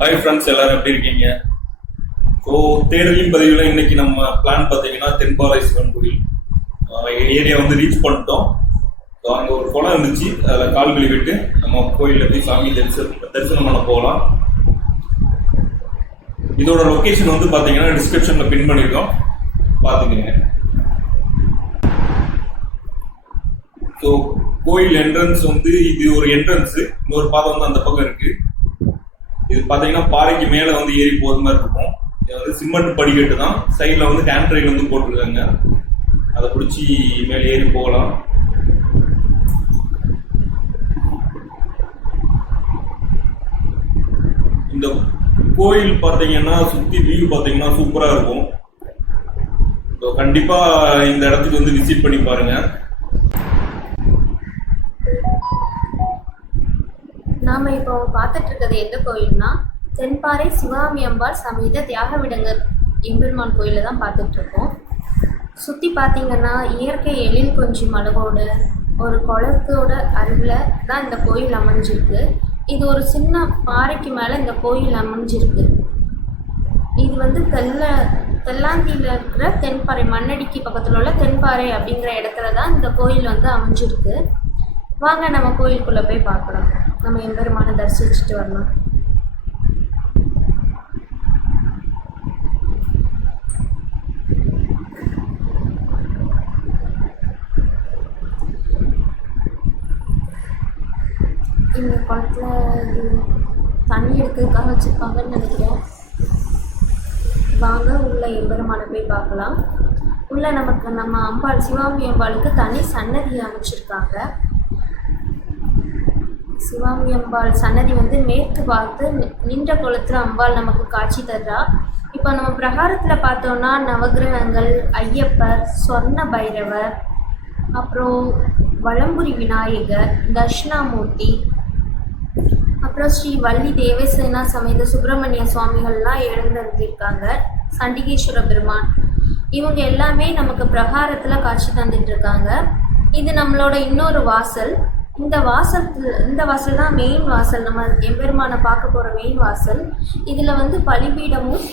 Hi friends, எல்லாரும் எப்படி இருக்கீங்க? ஸோ தேடலின் பதிவில் இன்னைக்கு நம்ம பிளான் பார்த்தீங்கன்னா தென்பாலை சிவன் கோயில் ஏரியா வந்து ரீச் பண்ணிட்டோம். ஸோ அங்கே ஒரு குளம் இருந்துச்சு, அதில் கால் கழுவிட்டு நம்ம கோயிலில் போய் சாமி தரிசனம் பண்ண போகலாம். இதோட லொக்கேஷன் வந்து பார்த்தீங்கன்னா டிஸ்கிரிப்ஷனில் பின் பண்ணியிருக்கோம், பார்த்துக்கங்க. ஸோ கோயில் என்ட்ரன்ஸ் வந்து இது ஒரு என்ட்ரன்ஸு, இன்னொரு பாதை வந்து அந்த பக்கம் இருக்கு. இது பார்த்தீங்கன்னா பாறைக்கு மேலே வந்து ஏறி போகிற மாதிரி இருக்கும். இது வந்து சிமெண்ட் படிக்கட்டு தான், சைடில் வந்து ஹேண்ட் ட்ரெயின் வந்து போட்டிருக்காங்க, அதை பிடிச்சி மேலே ஏறி போகலாம். இந்த கோயில் பார்த்தீங்கன்னா சுற்றி வியூ பார்த்தீங்கன்னா சூப்பராக இருக்கும். ஸோ கண்டிப்பாக இந்த இடத்துக்கு வந்து விசிட் பண்ணி பாருங்க. நாம இப்போ பார்த்துட்டு இருக்கிறது எந்த கோயில்னா தென்பாறை சிவாமி அம்பாள் சமேத தியாகவிடங்கர் எம்பெருமான் கோயில தான் பார்த்துட்டு இருக்கோம். சுற்றி பார்த்தீங்கன்னா இயற்கை எழில் கொஞ்சம் அழகோட ஒரு குளத்தோட அருகில் தான் இந்த கோயில் அமைஞ்சிருக்கு. இது ஒரு சின்ன பாறைக்கு மேலே இந்த கோயில் அமைஞ்சிருக்கு. இது வந்து தெல்லாந்தியில் இருக்கிற தென்பாறை மண்ணடிக்கு பக்கத்தில் உள்ள தென்பாறை அப்படிங்கிற இடத்துல தான் இந்த கோயில் வந்து அமைஞ்சிருக்கு. வாங்க நம்ம கோயிலுக்குள்ளே போய் பார்க்கலாம், நம்ம எம்பெருமான தரிசிச்சுட்டு வரலாம். இந்த குளத்தில் இது தண்ணி எடுக்கிறதுக்காக வச்சுருப்பாங்கன்னு நினைக்கிறேன். வாங்க உள்ள எம்பெருமானை போய் பார்க்கலாம். உள்ள நம்ம அம்பாள் சிவாமி அம்பாளுக்கு தனி சன்னதி அமைச்சிருக்காங்க. சிவாமி அம்பாள் சன்னதி வந்து மேற்கு பார்த்து நின்ற குளத்தில் அம்பாள் நமக்கு காட்சி தர்றா. இப்போ நம்ம பிரகாரத்தில் பார்த்தோன்னா நவகிரகங்கள், ஐயப்பர், சொர்ண பைரவர், அப்புறம் வலம்புரி விநாயகர், தட்சிணாமூர்த்தி, அப்புறம் ஸ்ரீ வள்ளி தேவசேனா சமேத சுப்பிரமணிய சுவாமிகள்லாம் எழுந்திருக்காங்க, சண்டிகேஸ்வர பெருமான், இவங்க எல்லாமே நமக்கு பிரகாரத்தில் காட்சி தந்துட்டு இருக்காங்க. இது நம்மளோட இன்னொரு வாசல். இந்த வாசல் தான் மெயின் வாசல், நம்ம எம்பெருமானை பார்க்க போகிற மெயின் வாசல். இதில் வந்து பலிபீடமும்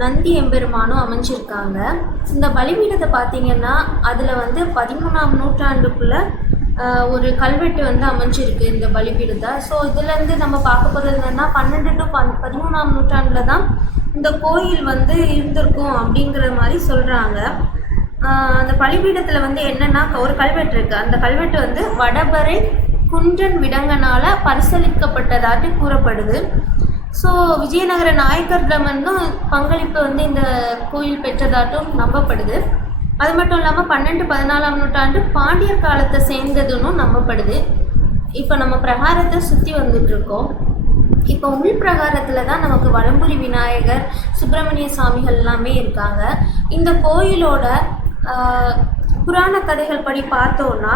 நந்தி எம்பெருமானும் அமைஞ்சிருக்காங்க. இந்த பலிபீடத்தை பார்த்தீங்கன்னா அதில் வந்து 13ஆம் நூற்றாண்டுக்குள்ளே ஒரு கல்வெட்டு வந்து அமைஞ்சிருக்கு இந்த பலிபீடத்தை. ஸோ இதுலேருந்து நம்ம பார்க்க போகிறது என்னென்னா 12 to 13ஆம் நூற்றாண்டில் தான் இந்த கோயில் வந்து இருந்திருக்கும் அப்படிங்கிற மாதிரி சொல்கிறாங்க. அந்த பலிபீடத்தில் வந்து என்னென்னா ஒரு கல்வெட்டு இருக்குது. அந்த கல்வெட்டு வந்து வடபறை குன்றன் விடங்கனால் பரிசளிக்கப்பட்டதாட்டு கூறப்படுது. ஸோ விஜயநகர நாயக்கரிடம் வந்தும் பங்களிப்பு வந்து இந்த கோயில் பெற்றதாட்டும் நம்பப்படுது. அது மட்டும் இல்லாமல் 12-14ஆம் நூற்றாண்டு பாண்டியர் காலத்தை சேர்ந்ததுன்னு நம்பப்படுது. இப்போ நம்ம பிரகாரத்தை சுற்றி வந்துட்டுருக்கோம். இப்போ உள் பிரகாரத்தில் தான் நமக்கு வலம்புரி விநாயகர், சுப்பிரமணிய சுவாமிகள் எல்லாமே இருக்காங்க. இந்த கோயிலோட புராண கதைகள் படி பார்த்தோன்னா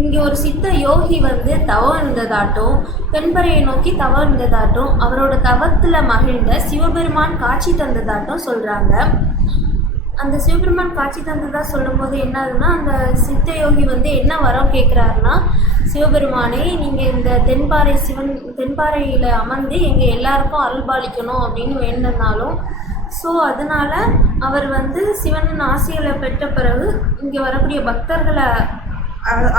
இங்கே ஒரு சித்த யோகி வந்து தவம் இருந்ததாட்டும், தென்பறையை நோக்கி தவம் இருந்ததாட்டும், அவரோட தவத்தில் மகிழ்ந்த சிவபெருமான் காட்சி தந்ததாட்டும் சொல்கிறாங்க. அந்த சிவபெருமான் காட்சி தந்ததா சொல்லும்போது என்ன ஆகுதுன்னா, அந்த சித்த யோகி வந்து என்ன வரம் கேட்குறாருன்னா, சிவபெருமானே நீங்கள் இந்த தென்பாறையில் அமர்ந்து எங்கள் எல்லாருக்கும் அருள்பாலிக்கணும் அப்படின்னு வேணுனாலும். ஸோ அதனால் அவர் வந்து சிவனின் ஆசைகளை பெற்ற பிறகு இங்கே வரக்கூடிய பக்தர்களை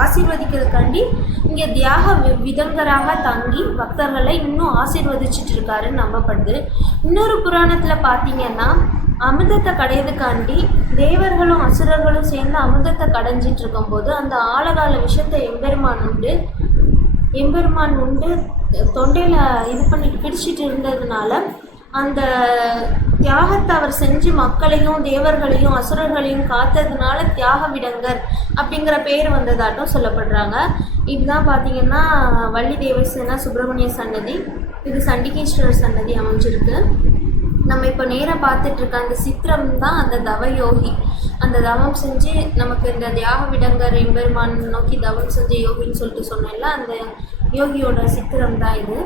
ஆசீர்வதிக்கிறதுக்காண்டி இங்கே தியாக விதங்கராக தங்கி பக்தர்களை இன்னும் ஆசீர்வதிச்சுட்டு இருக்காருன்னு நம்பப்படுது. இன்னொரு புராணத்தில் பார்த்தீங்கன்னா அமிர்தத்தை கடையதுக்காண்டி தேவர்களும் அசுரர்களும் சேர்ந்து அமிர்தத்தை கடைஞ்சிட்டு இருக்கும்போது அந்த ஆழகால விஷயத்தை எம்பெருமான் உண்டு தொண்டையில் இது பண்ணிட்டு பிடிச்சிட்டு இருந்ததுனால அந்த தியாகத்தை அவர் செஞ்சு மக்களையும் தேவர்களையும் அசுரர்களையும் காத்ததுனால தியாகவிடங்கர் அப்படிங்கிற பேர் வந்ததாட்டும் சொல்லப்படுறாங்க. இதுதான் பார்த்தீங்கன்னா வள்ளி தேவசேனா சுப்பிரமணிய சன்னதி, இது சண்டிகேஸ்வரர் சன்னதி அமைஞ்சிருக்கு. நம்ம இப்போ நேராக பார்த்துட்ருக்க அந்த சித்திரம் தான் அந்த தவயோகி. அந்த தவம் செஞ்சு நமக்கு இந்த தியாகவிடங்கர் எம்பெருமான் நோக்கி தவம் செஞ்ச யோகின்னு சொல்லிட்டு சொன்னேன்ல, அந்த யோகியோட சித்திரம் தான் இது.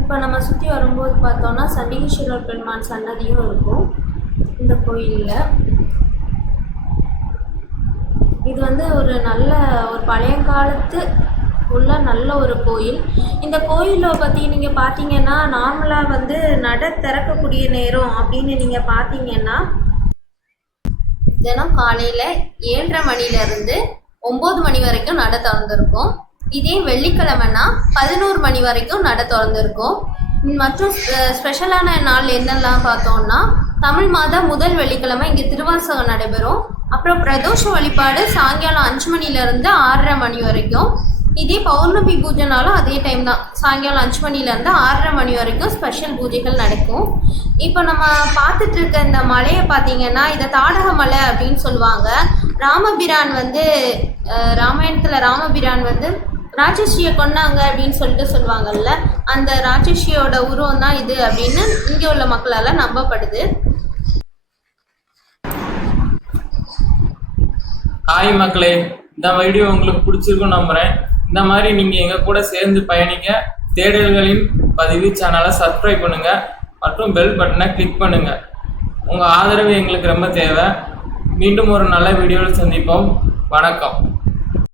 இப்போ நம்ம சுற்றி வரும்போது பார்த்தோன்னா சண்டிகேஸ்வரர் பெருமான் சன்னதியும் இருக்கும் இந்த கோயிலில். இது வந்து ஒரு நல்ல ஒரு பழைய காலத்து உள்ள நல்ல ஒரு கோயில். இந்த கோயிலை பற்றி நீங்கள் பார்த்தீங்கன்னா நார்மலாக வந்து நட திறக்கக்கூடிய நேரம் அப்படின்னு நீங்கள் பார்த்தீங்கன்னா தினம் காலையில் 7:30 மணிலேருந்து 9 மணி வரைக்கும் நட திறந்துருக்கும். இதே வெள்ளிக்கிழமைனா 11 மணி வரைக்கும் நட திறந்துருக்கும். மற்றும் ஸ்பெஷலான நாள் என்னெல்லாம் பார்த்தோம்னா தமிழ் மாதம் முதல் வெள்ளிக்கிழமை இங்கே திருவாசகம் நடைபெறும். அப்புறம் பிரதோஷ வழிபாடு சாயங்காலம் 5 மணிலேருந்து 6:30 மணி வரைக்கும். இதே பௌர்ணமி பூஜைனாலும் அதே டைம் தான், சாயங்காலம் 5 மணிலேருந்து 6:30 மணி வரைக்கும் ஸ்பெஷல் பூஜைகள் நடக்கும். இப்போ நம்ம பார்த்துட்டு இருக்க இந்த மலையை பார்த்தீங்கன்னா இதை தாடக மலை அப்படின்னு சொல்லுவாங்க. ராமபிரான் வந்து ராமாயணத்தில் ராமபிரான் வந்து ராட்சசியை கொன்னாங்க அப்படின்னு சொல்லுவாங்கல்ல, அந்த ராட்சசியோட உருவம் தான் இது அப்படின்னு இங்கே உள்ள மக்களால் நம்பப்படுது. ஹாய் மக்களே, இந்த வீடியோ உங்களுக்கு பிடிச்சிருக்கும் நம்புகிறேன். இந்த மாதிரி நீங்கள் எங்கள் கூட சேர்ந்து பயணிக்க தேடல்களின் பதிவு சேனலை சப்ஸ்கிரைப் பண்ணுங்கள் மற்றும் பெல் பட்டனை கிளிக் பண்ணுங்கள். உங்கள் ஆதரவு எங்களுக்கு ரொம்ப தேவை. மீண்டும் ஒரு நல்ல வீடியோவில் சந்திப்போம். வணக்கம்.